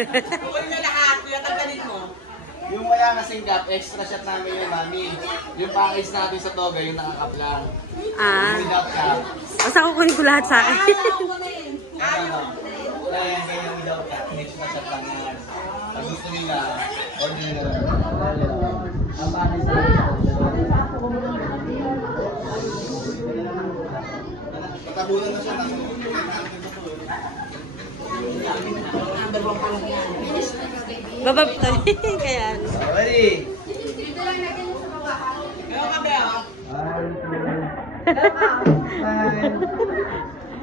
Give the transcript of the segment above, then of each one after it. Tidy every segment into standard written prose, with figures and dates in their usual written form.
Kukunin na lahat, kuya, tanggalin mo. Yung wala kasing gap, extra shot namin yun, mami. Yung package natin sa toga, yung nakakap lang. Yung without cap. Basta kukunin ko lahat sa akin. Ganyan without cap, extra shot lang yan. Pag gusto nila, order nila lang. Ang package natin sa toga. Patabunan na siya ng Bababto. Kaya ano. ready?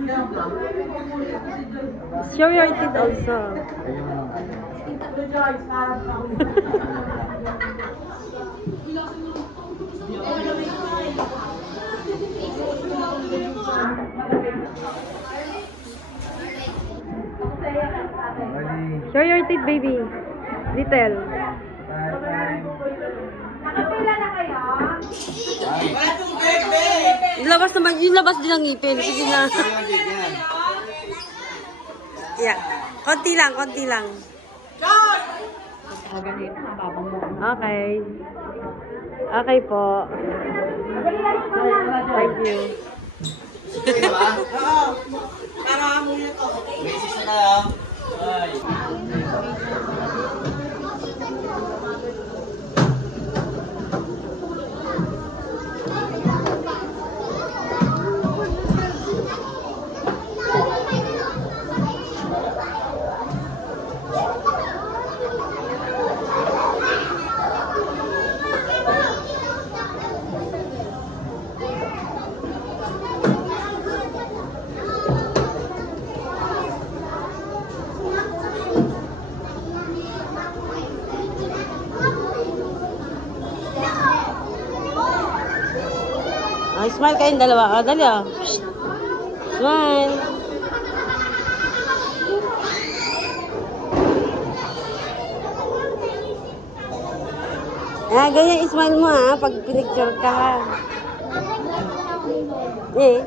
Meron ka ba? Show your teeth also. Show your teeth, baby. Little. Nakapila na kayo? Wala pong bebe! Labas naman, yung labas din ang ngipin. Sige na. Yeah. Konti lang, konti lang. Okay. Okay po. Thank you. Sige ba? Oo. Para muna to. Basis na lang. Ay. Smile kayong dalawa. Dali ah. Smile. Ganyan smile mo ha. Pag pinicture ka ha. Eh.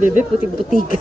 Bebe, putig-putig.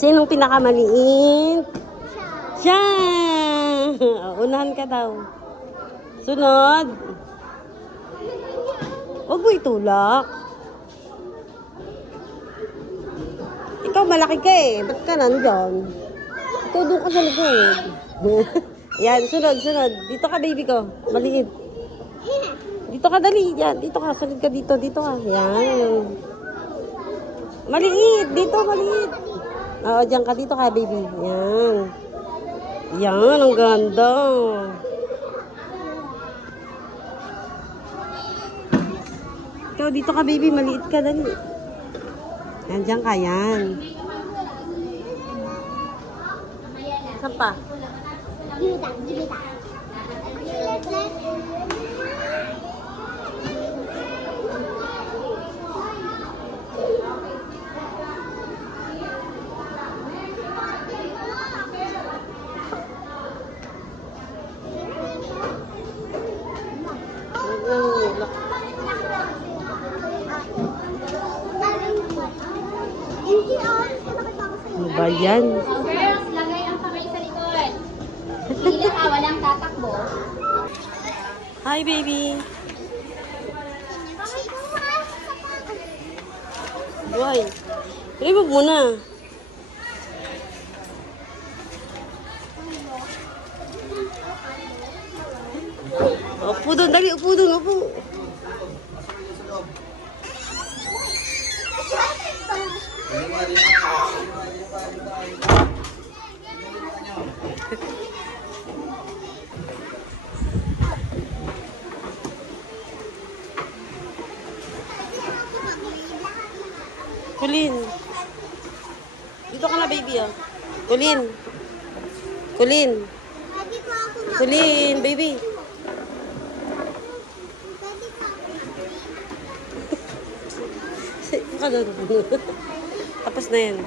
Sinong pinakamaliit? Siya! Unahan ka daw. Sunod. Huwag mo itulak. Ikaw malaki ka eh. Ba't ka nandyan? Ikaw doon ka sa likod. Yan, sunod, sunod. Dito ka, baby ko. Maliit. Dito ka, dali. Yan, dito ka. Sunod ka dito. Dito ka. Yan. Maliit. Dito, maliit. Oo, dyan ka. Dito ka, baby. Yan. Yan, ang ganda. Ikaw, dito ka, baby. Maliit ka, dali. Yan, dyan ka. Yan. Saan pa? Ano ba yan? Oh, girls, lagay ang kamay sa likod. Hindi ka, walang tatakbo. Hi, baby. Boy. Remove muna. Upo doon, dali. Upo doon, upo. Kulin. Dito ka na, baby, oh. Kulin. Kulin. Kulin, baby. Dito ka doon. Tapos na yan.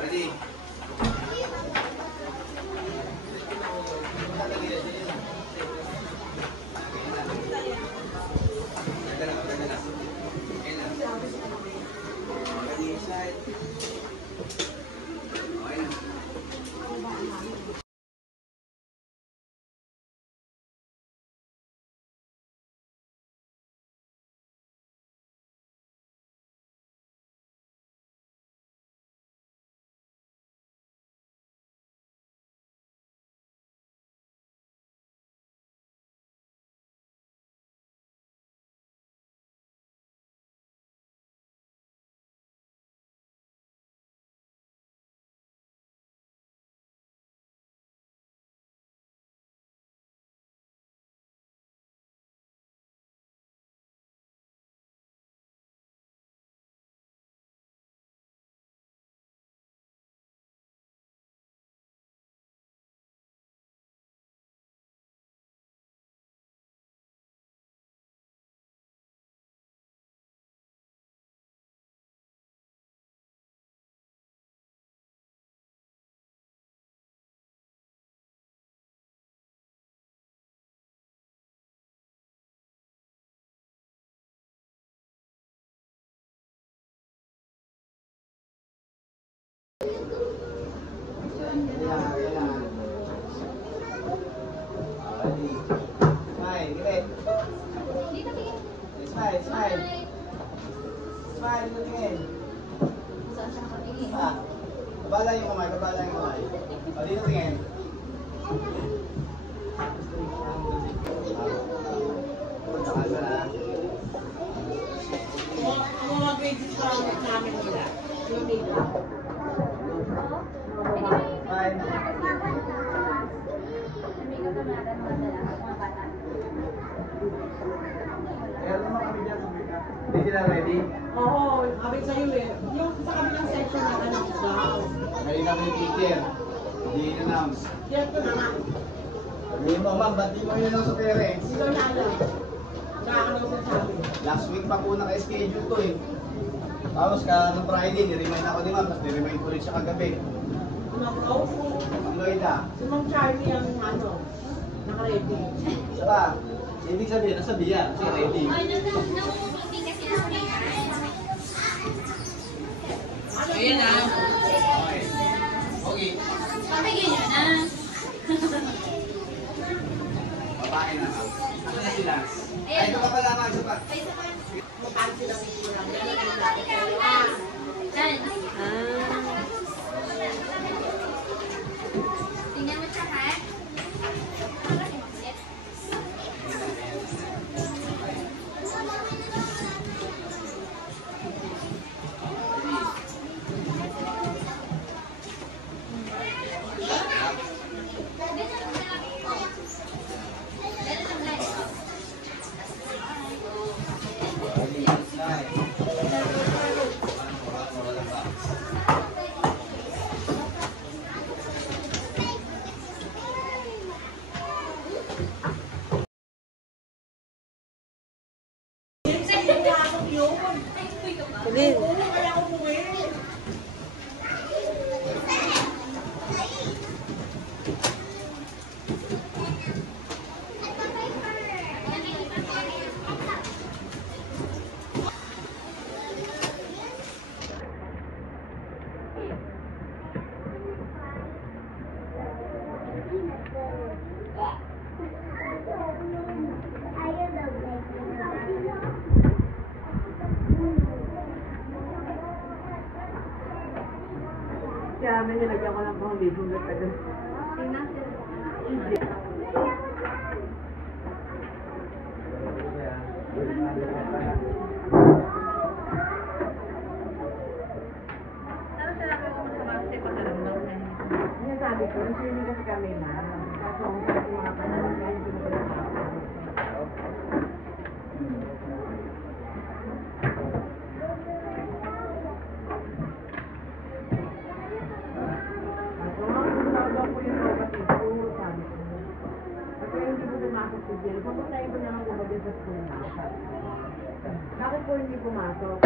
Ready? Ready, side. Okay na. tayong kamay. O, dito tingin. Takas na. Ang mga grades pa namin nila. Yung makeup. Fine. Meron naman kami dyan sa makeup. Hindi sila ready. Oo, sabi sa'yo eh. Yung sa kabilang section na anak daw. Ngayon kami ni teacher. Hindi in-announce. Yan ko na nga. Sabihin mo, ma'am, ba't di mo yun sa parents? Hindi daw na alam. Tsaka ka daw sinasabi. Last week pa po naka-schedule to eh. Tapos ka ng Friday, ni-remind ako ni ma'am, tapos ni-remind ko rin siya kagabi. Mga Rose, Ang Loida. si Ma'am Charlie ang naka-ready. Saka, ibig sabihin, nasa biya, kasi ready. Ayan na. Okay. Okay. Pamigyan nyo na. Babae na ma'am. Ano na sila? Ay, ito pa pala ma'am, isa pa. Magkano silang kulang. Dance. Ah. Tingnan mo siya, ha? Hindi. Kaya ako umuwi. Kaya may nilagyan ko ng foundation na tayo. Sabi ko, hindi kasi kami na. Kaso ang mga panahon na hindi mo Papuntahin ko na lang kumbaga sa school na. Bakit po hindi pumasok?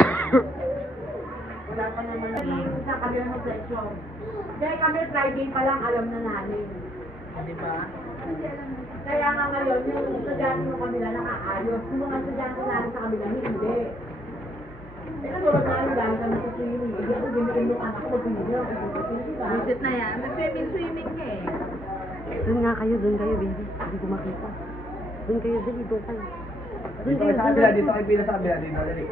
Wala pa naman sa kabilang section. Dahil kami Friday pa lang alam na namin. Di ba? Kaya nga ngayon, yung estudyante mo kanila nakaayos. Yung mga estudyante namin sa kabila, hindi. Eh, katulad namin dahil kami sa swimming. Hindi ako gamitin yung anak ko, pinigil. Visit na yan. Nag-swimming ka eh. Doon nga kayo, baby. Hindi ko makita. Doon kayo, dali, doon kayo. Doon Dito kayo, sa doon kabila, kayo. dito kayo pila sa kabila, dito, dali.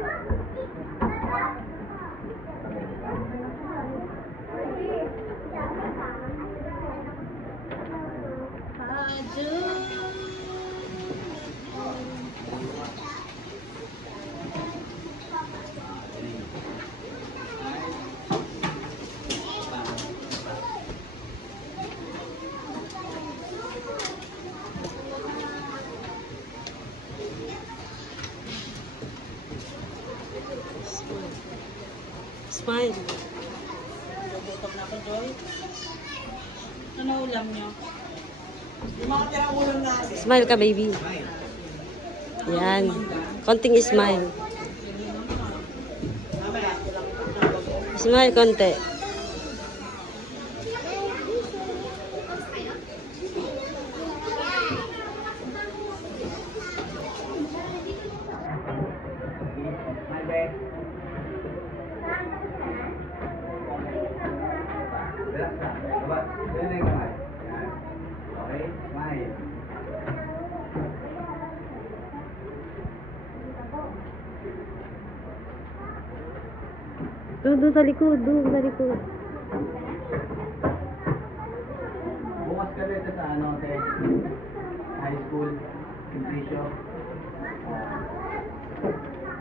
Smile. Nagugutom na ako, Joy. Ano ulam niyo? Yung mga tirang ulam natin. Smile ka, baby. Yan. Konting smile. Mamaya, ilang pagkabag. Smile konti. My bad. Relax na. Baba. Dali na yung kamay. Yan. Okay? Smile. Doon sa likod, doon sa likod. ito sa ano, te, high school, Simplicio.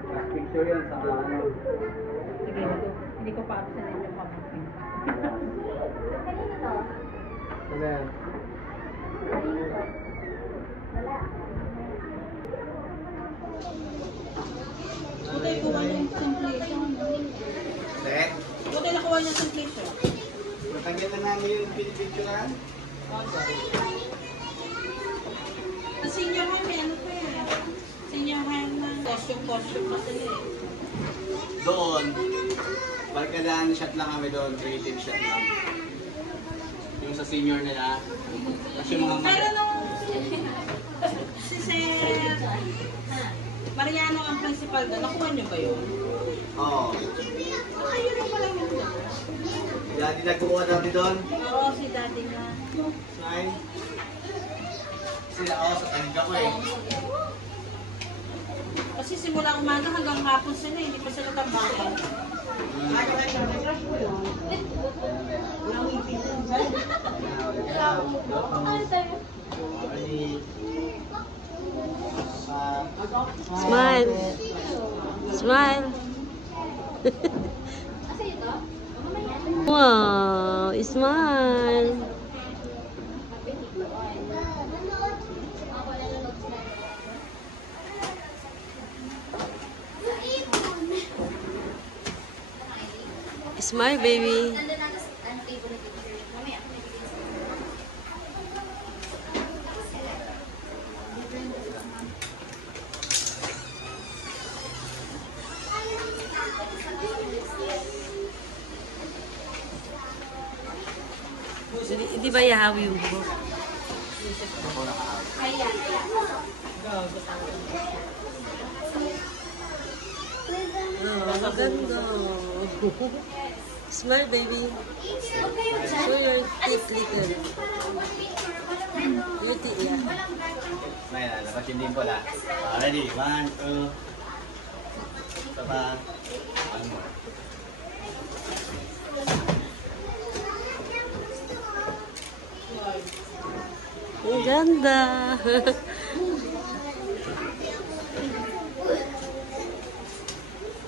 Last picture yun sa ano. Sige, hindi ko pa absanin yung pamangkin. Kanino to? Ano yan? Kanino to? Wala. Buti kuha niya yung simplation. Te, Buti nakuha niya yung simplation. matagyan na namin yung pinipicturean. Sa senior high, may ano pa eh. Senior high na costume pa sila eh. Doon, barkadaan shot lang kami doon, creative shot lang. Yung sa senior nila, kasi yung mga Pero nung si Sir Mariano ang principal doon, nakuha niyo ba yun? Oo. Ayun na pala yun. Dati nagkukuha dati doon. Oo, si daddy nga. Sign. Sila ako sa tanig ako eh. Kasi simula umaga hanggang hapon sila, hindi pa sila tambakan. Smile. Smile. Asa ito? Mamaya. Wow, smile. Smile, baby. Nandun natin sa table na picture. Mamaya, ako nabigyan sa Hindi ba yahawi yung buhok? Kaya. Oh, maganda. Smile, baby. Huwag kayo dyan. Show your teeth little. Your teeth, yeah. May lalabas yung dimple ah. Ready? 1, 2. Isa pa. One more. Ang ganda.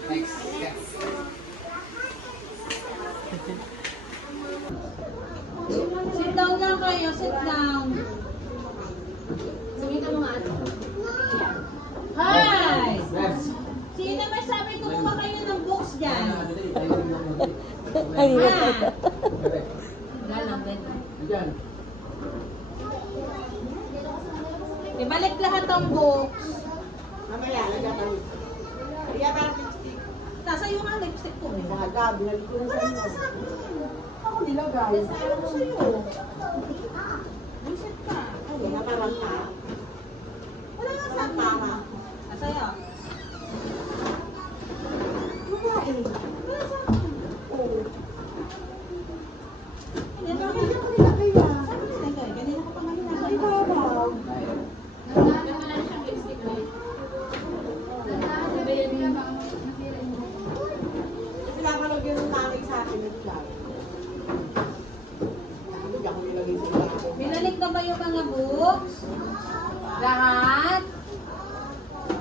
Next. Yeah. Sit down lang kayo, sit down. Sumita mo nga ito. Hi! Yes. Sino may sabi kumuha kayo ng books dyan? Ay, Ha? Wala lang din. Diyan. Ibalik lahat ang books. Mamaya, lagyan ka. Kaya parang lipstick. Nasa iyo nga lipstick ko. Eh. Baga, binalik ko na sa inyo. Ako nilagay. Ayaw ko sa'yo. Visit ka. Ay, nga parang pa. Wala nga sa Parang para. Nasa iyo. Wala eh. Oo. Yan ba? Kaya ko nilagay yan. Ganyan ako pa nga Ay, ginagawa. babaw. Ganda lang siyang lipstick ulit. Pinakalagyan ng nanay sa akin ng flag. Hindi ako nilagay sa flag. Binalik na ba yung mga books? Lahat?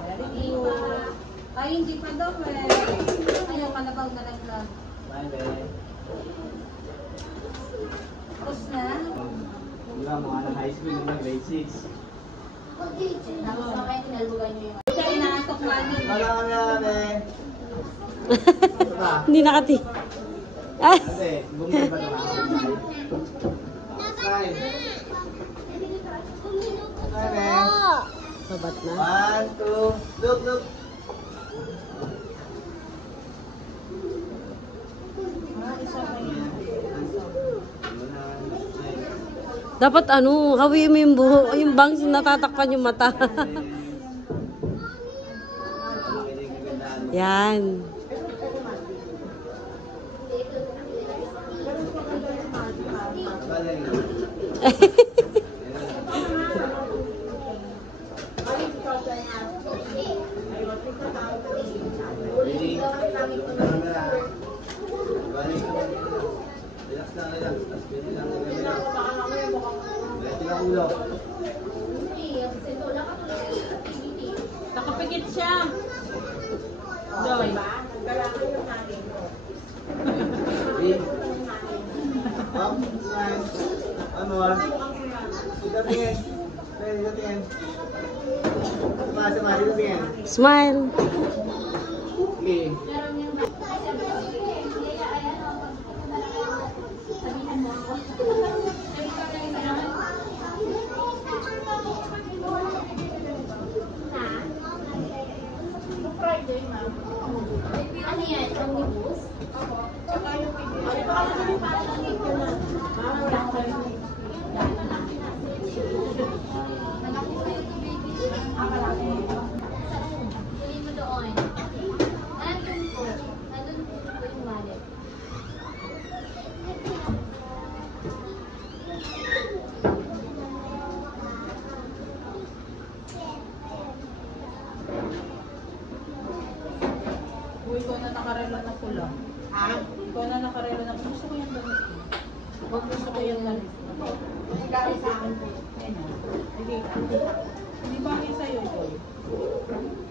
Very good. Ay, hindi pa daw eh. Ayaw ka na bang nalaglag? Bye, bye. Tapos na? Wala, mga ng high school yung grade 6. Tapos mamaya tinalbugan niyo yung Siya inaantok namin. Wala kami ate. Ito ba? Hindi nakati. Ah, Ate, bumili ba ito? Smile. Smile. sabat na. 1, 2. Look, look. Dapat ano, hawi mo yung buhok, yung bangs natatakpan yung mata. Yan. Relax lang, relax. Ulo. Nakapikit siya. Joy. Kailangan yung natin. Up, smile. One more. Dito tingin. Dito tingin. Sama, dito tingin. Smile. Okay. Ano yan? Omnibus? Kunin mo doon. Nandun po. Nandun po yung wallet. Uy, ikaw na nakarelo na pula. Ha? Ikaw na nakarelo na pula. Gusto ko yung damit. Huwag gusto ko yung damit. Dahil sa akin po. Ayan o. Hindi. Hindi bagay sa'yo, Joy.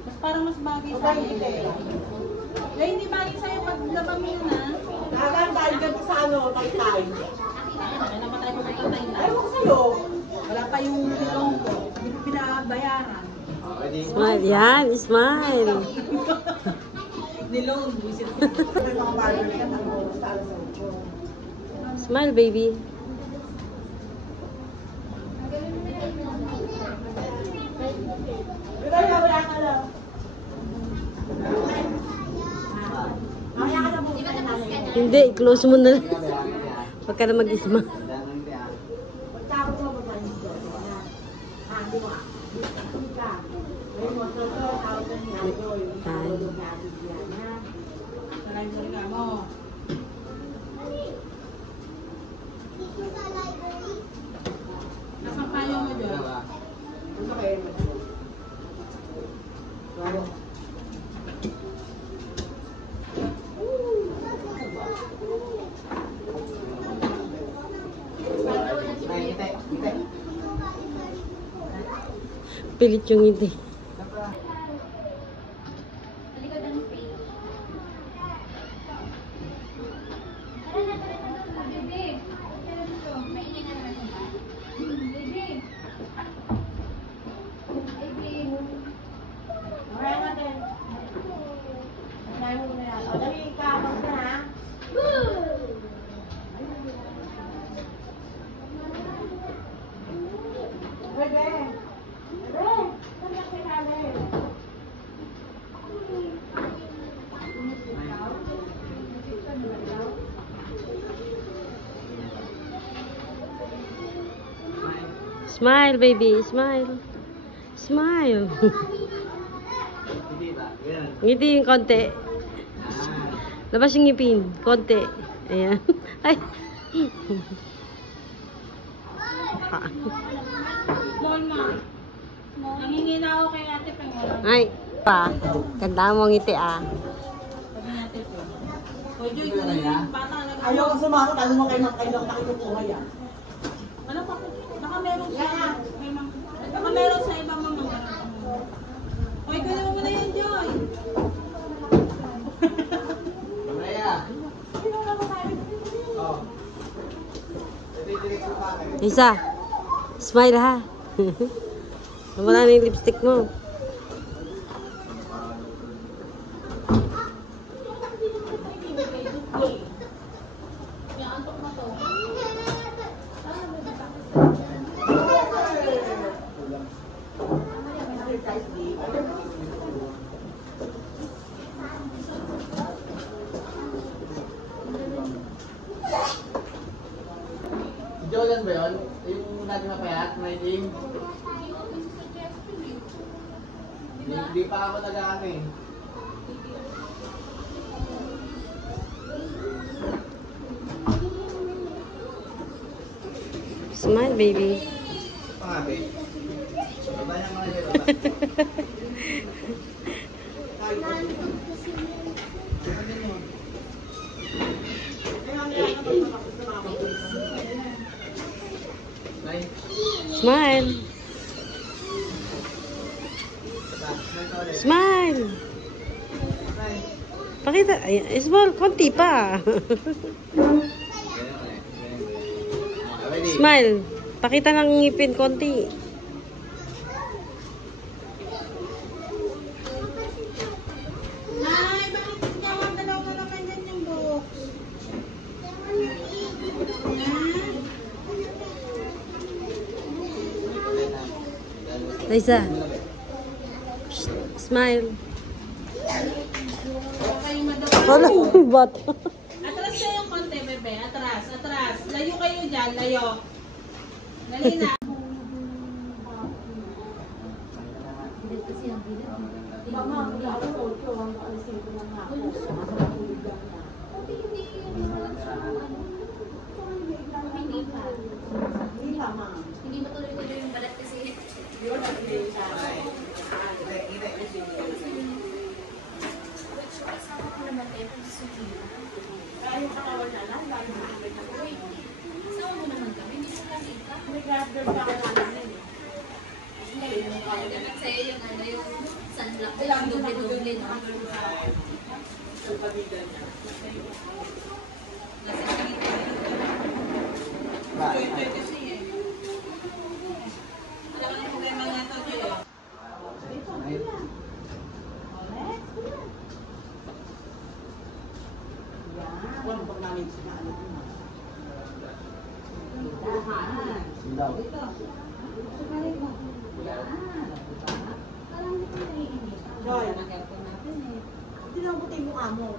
Mas parang mas bagay sa'yo. Joy, hindi bagay sa'yo pag labang mo na. Nagan dahil ganito sa ano, tay-tay. Ay, namatay ko na yung Ay, huwag sa'yo. Wala pa yung ilong ko. Hindi ko pinabayaran. Smile. Yan, smile. Nilong, visit. May mga barber ka, tango, sa alas 8. Smile, baby. Pero wala ka lang. Mamaya ka na po. Di ba tapos ka na? Hindi, close mo na lang. Huwag ka na mag-isma. Pagkakot mo ba dito? Di ba? Hindi ka. May motor ko, tawag na niya. Tulog na agad yan, ha? Saray mo rin mo. Nasaan payo mo, Joy? Ano kayo? Pilit yung ngiti. Talikod ang face. Tara na doon, bebe. Tara dito. Maingay na naman siya. Bebe. Bebe. Mamaya natin. Mamaya mo na yan. O, dali, kakot na, ha? Bebe. Bebe. Saan ka pinali? Smile, baby. Smile. Smile. Ngiti yung konti. Labas yung ngipin. Konti. Ayan. Ay. Small ma. Nangingi na ako kay ate pang wala. Ay. Pa. Ganda mo ngiti ah. Sabi natin po. O Joy, kung yung bata na Ayaw ka sumakot. Ano mo kayo lang nakikipuha yan? Ano pa? Baka meron sa baka meron sa ibang mga Oy, kunin mo muna yan, Joy. Mamaya. Oh. Diretso pa kayo. Isa. Smile ha. Wala na yung lipstick mo. Jordan ba yun? Yung lagi mapayat, may name? Hindi pa ako nag-ano eh. Smile, baby. Pangabi. Babayan mo na yun. Nay. Smile. Smile. Pakita. Ay, smile. Konti pa. Ready? Smile. Pakita ng ngipin konti. Nay, bakit dalaw mo naman dyan yung book? Liza. Smile. Wala yung bata. Atras kayong konti, bebe. Atras, atras. Layo kayo dyan, layo. Dali na. Mama, wala ako. Ang alisin ko lang ako. Hindi pa, ma. Hindi matuloy-tuloy yung balat kasi. Yun, hindi siya. Kasama ko naman kayo kung susunod. Kaya yung katawan na lang, lalo na ibig ako. Kasama mo naman kami, hindi mo kasi ka. May garden pa ako namin. Dapat sa'yo yung ano yung sunblock. Yung doble-doble, no? Walang pag namin sinaalit mo. Joy, hindi lang puti yung mukha mo.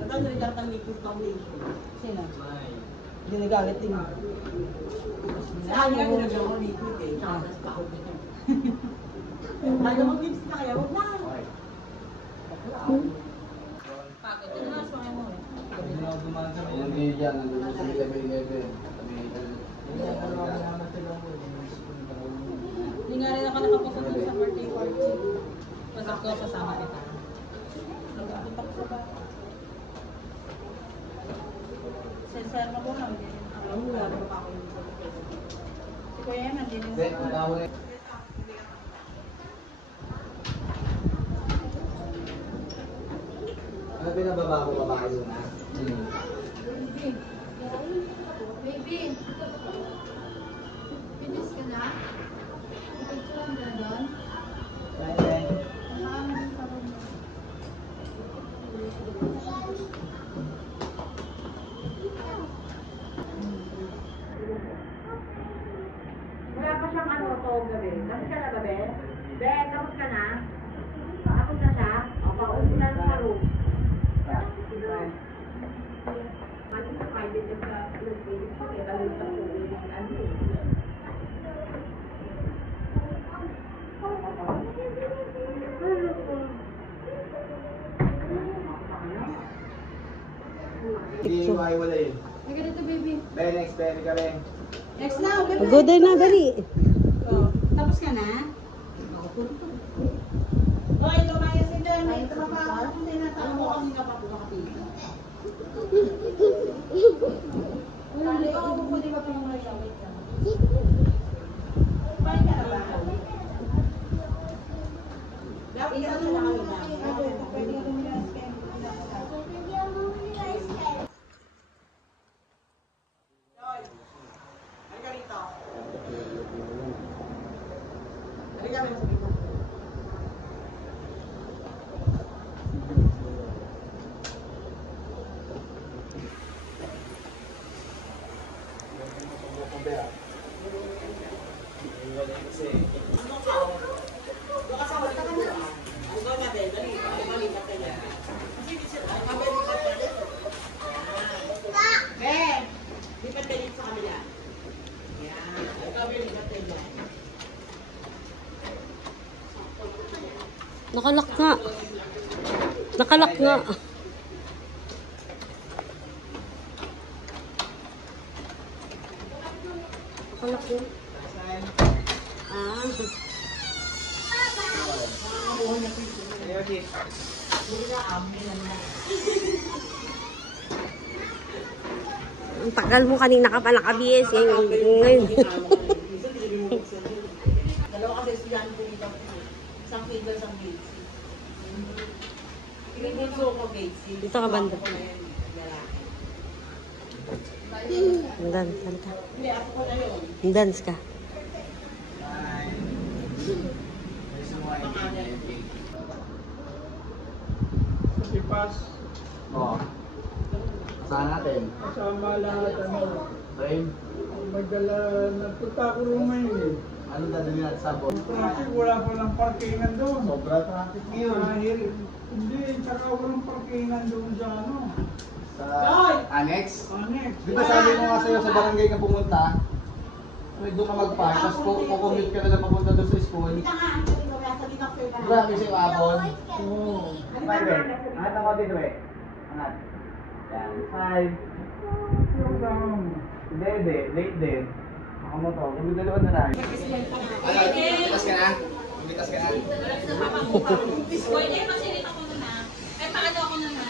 Nagkano rin ang liquid foundation. Sino? Hindi nagalit din. Saan nga ginagawa ko liquid eh. Tsaka nas pa ako dito. Kaya mag-lips na kaya, huwag na. Pagod. Ito na, sumay mo eh. Ayan, bigyan. Nandun sa tabi-tabi. Hindi nga rin ako nakapunta dun sa birthday party. Pasok ko, kasama kita. Nag-aalit ako sa bata. Sensor mo ko na. Alam mo, wala pa ako yung si Kuya yan, nandiyan yung Hindi, ang tao na. Ano pinababa ko babae doon ha? Baby! Finish ka na? Picture mo na doon? wala pa siyang ano to gabi. Tapos ka na gabi? Ben, tapos ka na? Tapos na siya? O, pauwi na sa room. Mati sa private at sa nag-edit ko, kaya talagang sa uwi ng ano. Hindi yung wala yun. Look at ito, baby. Ben, next, Ben, kami. Next na, gabi. Go there na, dali. Oh, tapos ka na? Hoy, lumayas si Dan. May trabaho. Hindi na tao mo kami kapapakapita. Hindi ako pupuli ba pang mga gamit ka? Paano ka na ba? Dapat ka na lang na. Pwede ka lumayas kayo. Halika rito. Halika mo sa dito. Nakalak nga. Nakalak nga. Nakalak nga. Ah. Ang tagal mo kanina ka pa nakabiyes. Ngayon. dyan sa gate 6. Pinibunso ko gate 6. Dito ka banda. Ako na yan, lalaki. Dance, salita. Hindi, ako ko na yun. Dance ka. Ipas. Oo. Saan natin? Kasama lahat ano. Frame? Magdala, nagpunta ko rin ngayon eh. Ano dadali natin sa bot? Traffic, wala pa lang parkingan doon. Sobra traffic ngayon. Dahil, hindi, tsaka walang parkingan doon sa ano. Sa annex? Annex. Di ba sabi mo nga sa'yo sa barangay ka pumunta? Doon ka mag-park, tapos kukumute ka na lang papunta doon sa school. Grabe sa'yo apon. Oo. Five, angat ako dito eh. Angat. Yan, five. Yung kasama mo. Hindi, late din. Ako mo to, kung dalawa na lang. Ano, bitas ka na? Bitas ka na? Pwede, masilita ko na. Eh, paano ako na na?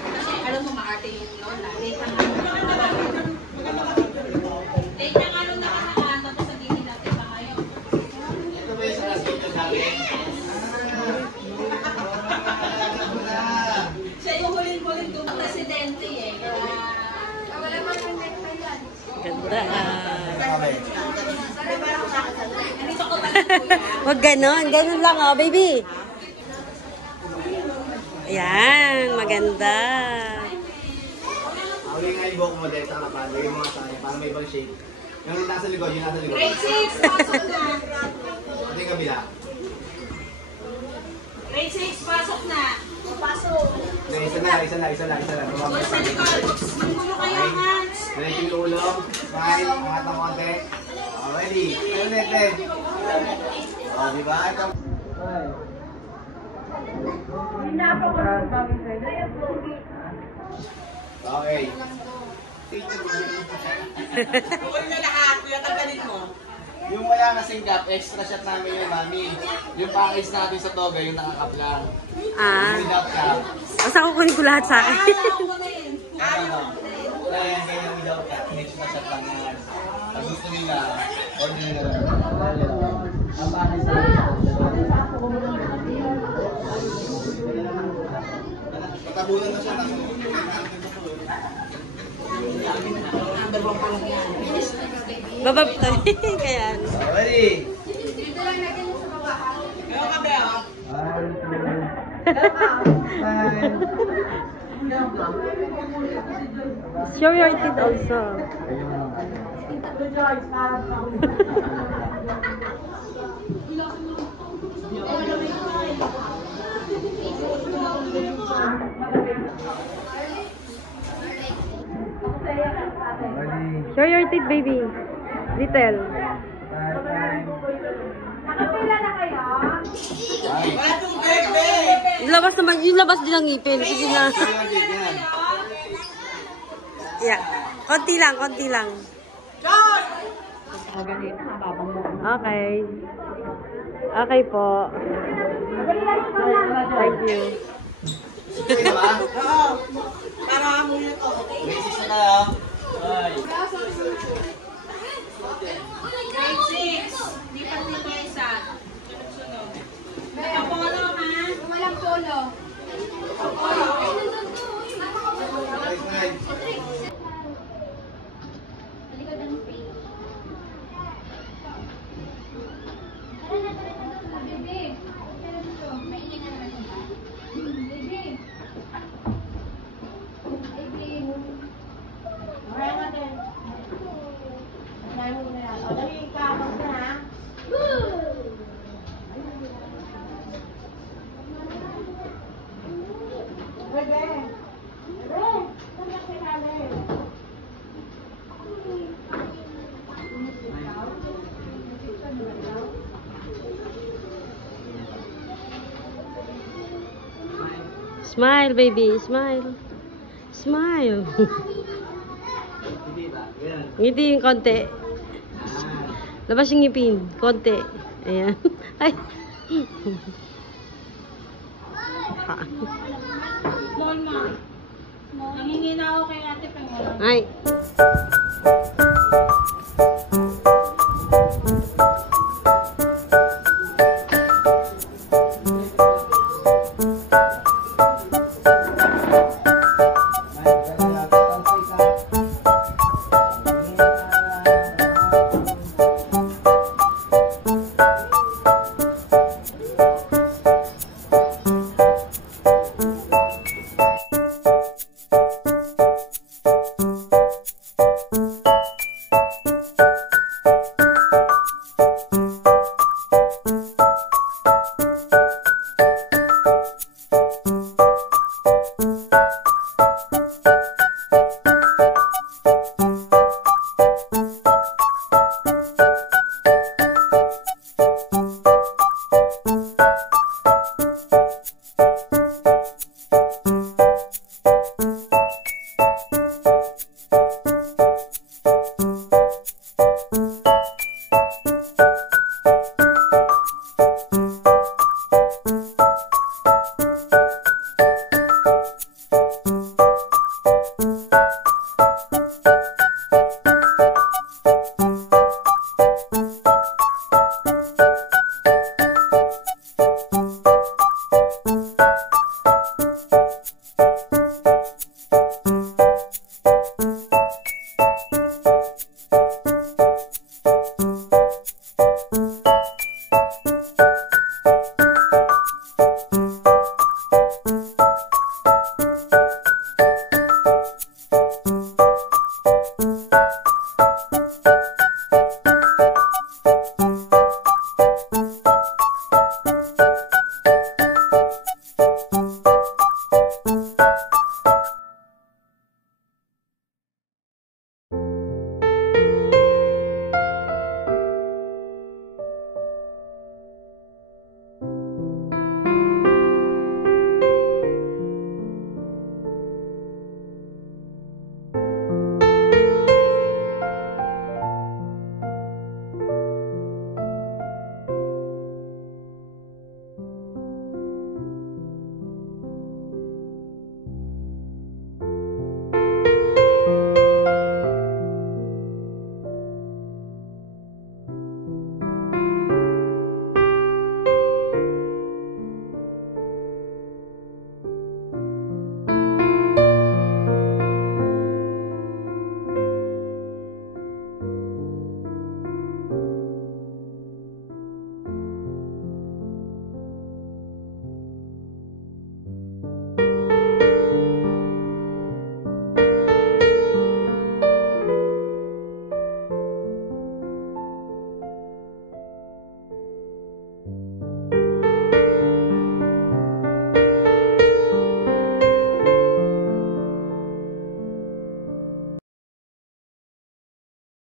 Kasi alam mo, maarte yung lola. Late na nga. Late na nga nung nakasakaan, tapos sabihin natin pa ngayon. Ito ba yung sa last video natin? Siya yung huling-huling kong presidente eh. Wala man yung next time yan. Ganda. Okay. Nandito ko talaga kuya. Huwag ganon. Ganon lang, oh, baby. Ayan, maganda. Huli nga yung buhok mo dahil sa harapan. Lagay mo nga sa kanya para may ibang shape. Yung nasa likod, yung nasa likod. Grade 6, pasok na. Ito yung kabila. Grade 6, pasok na. Pasok. Hindi, isa lang. Doon sa likod. Magpulo kayo, hands. Diretso yung ulo. Smile, angat ng konti. Ready. Ulit. O, diba? Ito. Okay. Bukod na lahat, kuya, tanggalin mo. Yung wala kasing gap, extra shot namin yun, mami. Yung package natin sa toga, yung nakakap lang. Ah. Without cap. Basta kukunin ko lahat sa akin. Ganyan without cap. Extra shot lang yan. Pag gusto nila, order nila lang. Ang package natin sa patabunan na siya ng Number 1 pa lang yan. Bababtay. Kaya ano. ready? Dito lang natin yung sa baba. Meron ka ba, ah? 1, 2, 3. Show your teeth also. Good choice, parang ako. Show your teeth, baby. Little. Nakapila na kayo? Wala pong bebe! Yung labas din ang ngipin. Sige na. Yeah. Konti lang. John! Okay. Okay po. Thank you. Okay ba? Oo. Para muna to. Basis na lang. Grade 6. Lipat nito isa. Sunod-sunod. Ito po ano, ha? Walang polo. Talikod ng page. Tara na, baby. Tara dito. Maingay na naman siya. Baby. Baby. Okay natin. Kaya mo na yan. O, dali, kapag na, ha? Bebe! Bebe! Saan ka kailangan? Smile, baby. Smile. Smile. Hindi ba? Yan. Ngiti yung konti. Labas yung ngipin. Konti. Ayan. Ay. Small ma. Nangingin ako kay ate pang wala. Ay.